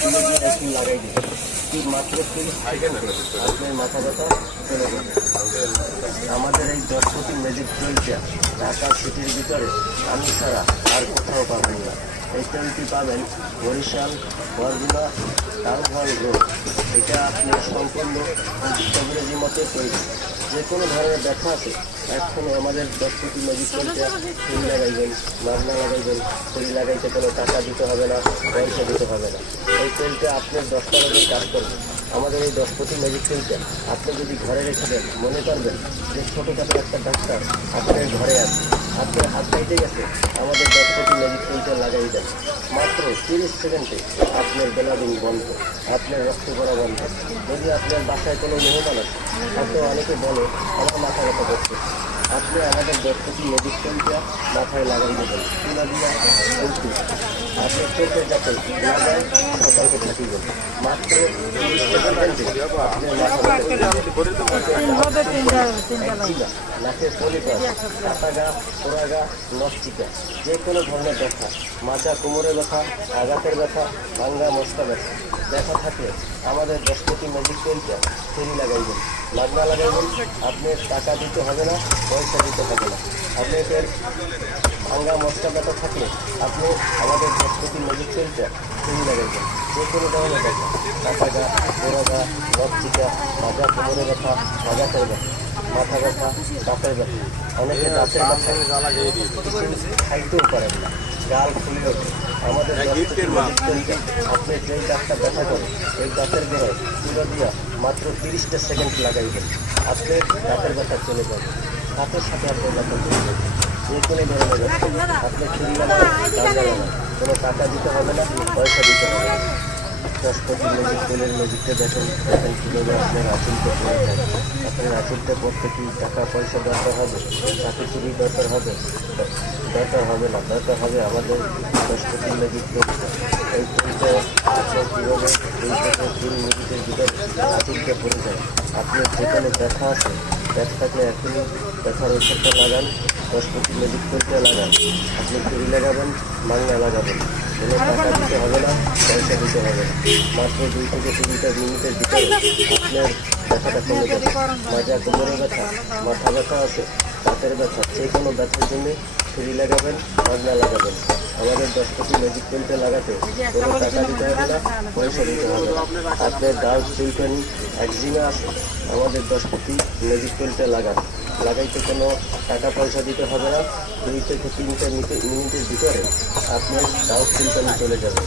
তুলে দিয়ে একটু লাগাই দিবেন। মাত্র 30 সেকেন্ডে আপনার মাথা ব্যথা চলে যাবে। আমাদের এই 10 কোটি ম্যাজিক তেলটা ঢাকা সিটির ভিতরে আমি ছাড়া আর কোথাও পাবেন না। এই তেলটি পাবেন বরিশাল, বরগুনা, টাউনহল রোড। এটা আপনি সম্পূর্ণ কবিরাজি মতে তৈরি। যে কোনো ধরনের ব্যথা আছে এখনও আমাদের 10 কোটি ম্যাজিক তেলটা ফ্রি লাগাইবেন, মাগনা লাগাইবেন। ফ্রি লাগাইতে কোনো টাকা দিতে হবে না, পয়সা দিতে হবে না। এই তেলটা আপনার 10টা রোগের কাজ করবে। আমাদের এই 10 কোটি ম্যাজিক তেলটা আপনি যদি ঘরে রেখে দেন, মনে করবেন যে ছোটোখাটো একটা ডাক্তার আপনার ঘরে আছে, আপনার হাত চাইতে গেছে, আমাদের 10 কোটি ম্যাজিক তেলটা লাগাই দেন। মাত্র 30 সেকেন্ডে আপনার বেলাদিন বন্ধ, আপনার রক্ত পড়া বন্ধ। যদি আপনার বাসায় কোনো মেহমান আছে, হয়তো অনেকে বলে আমার মাথা ব্যথা করছে, আপনি আমাদের 10 কোটি ম্যাজিক তেলটা মাথায় লাগাই দেবেন। তুলা দিয়া বলছি আপনার চোখে যাতে লাগায় সতর্ক থাকিবেন। মাত্র 30 সেকেন্ডে আপনার মাথা নাকের পলিপাস, কাটা গা, পোড়া গা, নষ্টিকা, যে কোনো ধরনের ব্যথা, মাজা কোমরে ব্যথা, আঘাতের ব্যথা, ভাঙ্গা মস্তা ব্যথা থাকলে আমাদের 10 কোটি ম্যাজিক তেলটা ফ্রি লাগাইবেন, মাগনা লাগাইবেন। আপনার টাকা দিতে হবে না, পয়সা দিতে হবে না। আপনাদের ভাঙ্গা মস্তা ব্যথা থাকলে আপনি আমাদের 10 কোটি ম্যাজিক তেলটা ফ্রি লাগাইবেন। যে কোনো ধরনের ব্যথা, কাটা গা, পোড়া গা, নষ্টিকা, মাজা কোমরে ব্যথা, আঘাতের ব্যথা, মাথা ব্যথা, দাঁতের ব্যথা, অনেকে দাঁতের ব্যথা খাইতেও পারেন না, গাল ফুলে ওঠে। আমাদের আপনি যেই দাঁতটা ব্যথা করে এই দাঁতের গোড়ায় তুলে দিয়া মাত্র 30টা সেকেন্ড লাগাইবেন, আপনি দাঁতের ব্যথা চলে যাবে। দাঁতের সাথে আপনার ব্যথা চলে যাবে। যে কোনো ধরনের ব্যথা আপনি চুরি লাগান, কোনো টাকা দিতে হবে না, পয়সা দিতে হবে না। 10 কোটি ম্যাজিক তেলের ম্যাজিকটা দেখেন কীভাবে আপনার আঁচলটা পড়ে যায়। আপনার আঁচলটা পড়তে কি টাকা পয়সা দরকার হবে, চাকরি চুরি দরকার হবে? দরকার হবে না, দরকার হবে আমাদের 10 কোটি ম্যাজিক তেলটা। এই তেলটা আপনার কীভাবে 2 থেকে 3 মিনিটের ভিতরে আঁচলটা পড়ে যায়। আপনার যেখানে ব্যথা আছে, ব্যথা থাকলে এখনই ব্যথার ওষুধটা লাগান, 10 কোটি ম্যাজিক তেলটা লাগান। আপনি চুরি লাগাবেন, মাংনা লাগাবেন, কোনো টাকা দিতে হবে না, পয়সা দিতে হবে না। মাত্র 2 থেকে 3 মিনিটের ভিতরে আপনার ব্যথাটা কমে যাবে। মাজা কোমরে ব্যথা, মাথা ব্যথা আছে, দাঁতের ব্যথা, যে কোনো ব্যথার জন্য ফ্রি লাগাবেন, মাগনা লাগাবেন। আমাদের 10 কোটি ম্যাজিক তেলটা লাগাতে কোনো টাকা দিতে হবে না, পয়সা দিতে হবে না। আপনার দাঁত চুলকানি, একজিমা আছে, আমাদের 10 কোটি ম্যাজিক তেলটা লাগান। লাগাইতে কোনো টাকা পয়সা দিতে হবে না। 2 থেকে 3 মিনিটের ভিতরে আপনার দাঁত চুলকানি চলে যাবে।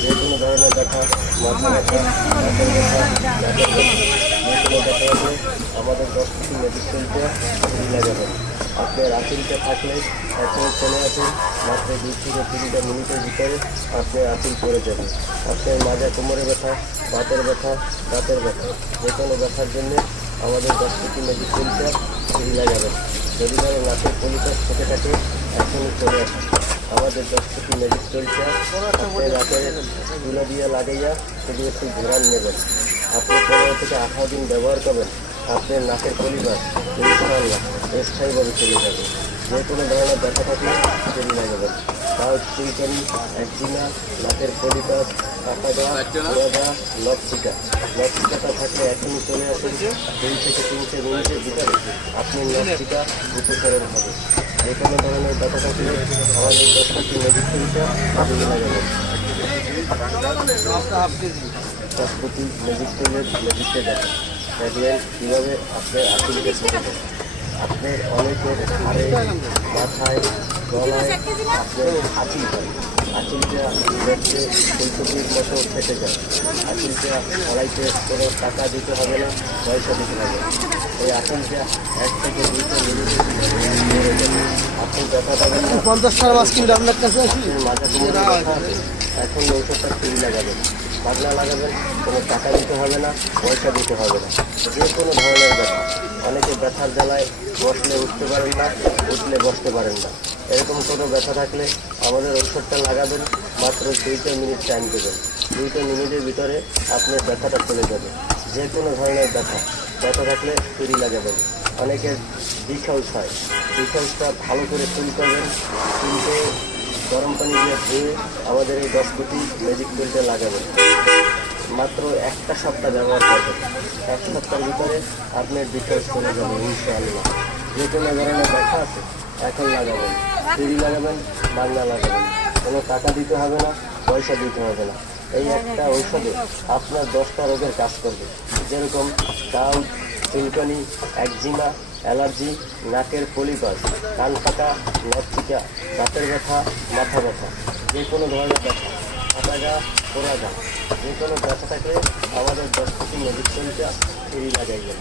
যে কোনো ধরনের ব্যথা, মাথা ব্যথা, দাঁতের ব্যথা, যে কোনো ব্যথা হলে আমাদের 10 কোটি ম্যাজিক তেলটা ফ্রি লাগাবেন। আপনার আঁচলটা থাকলে এখন চলে আসুন, মাত্র 2 থেকে 3 মিনিটের ভিতরে আপনার আঁচল পড়ে যাবে। আপনার মাজা কোমরে ব্যথা, দাঁতের ব্যথা, দাঁতের ব্যথা, যে কোনো ব্যথার জন্য আমাদের 10 কোটি ম্যাজিক তেলটা ফ্রি লাগাবেন। যদি কারো নাকের পলিপাস থেকে থাকে এখনই চলে আসুন। আমাদের 10 কোটি ম্যাজিক তেলটা আপনার নাকের তুলা দিয়ে লাগাইয়া শুধু একটু ঘোরান নেবেন। আপনি 15 থেকে 18 দিন ব্যবহার করবেন, আপনার নাকের পলিপাস ইনশাআল্লাহ স্থায়ীভাবে চলে যাবে। যে কোনো ধরনের ব্যথা থাকলে ফ্রি লাগাবেন। তাও চুলকানি, একজিমা, নাকের পলিপাস, কাটা গা, পোড়া গা, নকশিকাটা থাকলে এখনই চলে আসুন। 2 থেকে 3 মিনিটের ভিতরে আপনার নকশিকা উপসরণ হবে। যে কোনো ধরনের ব্যথা থাকলে আমাদের 10 কোটি ম্যাজিক তেলটা ফ্রি লাগাবেন। 10 কোটি ম্যাজিক তেলের ম্যাজিকটা দেখবেন কীভাবে আপনার আঁচলকে ছেড়ে দেবেন। আপনার অনেকের ঘাড়ে, মাথায়, গলায় আপনার আঁচিল হয়, আঁচিলটা দেখতে ফুলকপির মতো ফেটে যায়। আঁচিলটা ছড়াইতে কোনো টাকা দিতে হবে না, পয়সা দিতে হবে না। এই আঁচিলটা 1 থেকে 2 মিনিটের আপনি ব্যথা পাবেন না। 50 টাকা মাছ কিনলে আপনার কাছে মাথা কোমরে ব্যথা আছে, এখন ঔষধটা ফ্রি লাগাবেন, পাগলা লাগাবেন, কোনো টাকা দিতে হবে না, পয়সা দিতে হবে না। যে কোনো ধরনের ব্যথা, অনেকে ব্যথার জ্বালায় বসলে উঠতে পারেন না, উঠলে বসতে পারেন না। এরকম কোনো ব্যথা থাকলে আমাদের ঔষধটা লাগাবেন, মাত্র 2 মিনিট টাইম দেবেন। 2 মিনিটের ভিতরে আপনার ব্যথাটা চলে যাবে। যে কোনো ধরনের ব্যথা থাকলে ফ্রি লাগাবেন। অনেকের ডিসঅলস হয়, ডিসঅলসটা ভালো করে ফিল করবেন, কিন্তু গরম পানি দিয়ে ধুয়ে আমাদের এই 10 কোটি ম্যাজিক তেলটা লাগাবেন। মাত্র একটা সপ্তাহ ব্যবহার করবেন। এক সপ্তাহের ভিতরে আপনার ডিটেলস চলে যাবে ইনশাআল্লাহ। যে কোনো ধরনের ব্যথা আছে এখন লাগাবেন, সিঁড়ি লাগাবেন, বাংলা লাগাবেন। কোনো টাকা দিতে হবে না, পয়সা দিতে হবে না। এই একটা ঔষধে আপনার 10টা রোগের কাজ করবে, যেরকম গাউট, চুলকানি, একজিমা, অ্যালার্জি, নাকের পলিপাস, কান পাকা, নখচিকা, দাঁতের ব্যথা, মাথা ব্যথা, যে কোনো ধরনের ব্যথা, হাতা গা, পোড়া গা, যে কোনো ব্যথা থাকলে আমাদের 10 কোটি ম্যাজিক তেলটা ফ্রি লাগাইবেন।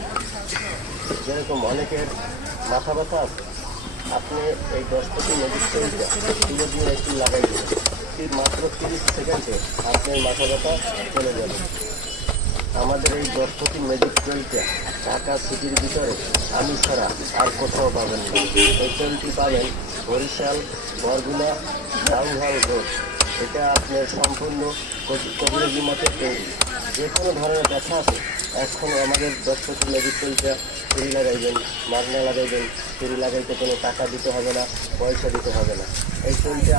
যেরকম অনেকের মাথা ব্যথা আছে, আপনি এই 10 কোটি ম্যাজিক তেলটা তুলে দিয়ে একটু লাগাই দেবেন, মাত্র 30 সেকেন্ডে আপনার মাথা ব্যথা চলে যাবে। আমাদের এই 10 কোটি ম্যাজিক তেলটা ঢাকা সিটির ভিতরে আমি ছাড়া আর কোথাও পাবেন না। এই তেলটি পাবেন বরিশাল, বরগুনা, টাউনহল রোড। এটা আপনার সম্পূর্ণ কবিরাজি মতে তৈরি। যে কোনো ধরনের ব্যথা আছে এখন আমাদের 10 কোটি ম্যাজিক তেলটা ফ্রি লাগাইবেন, মাগনা লাগাইবেন। ফ্রি লাগাইতে কোনো টাকা দিতে হবে না, পয়সা দিতে হবে না। এই তেলটা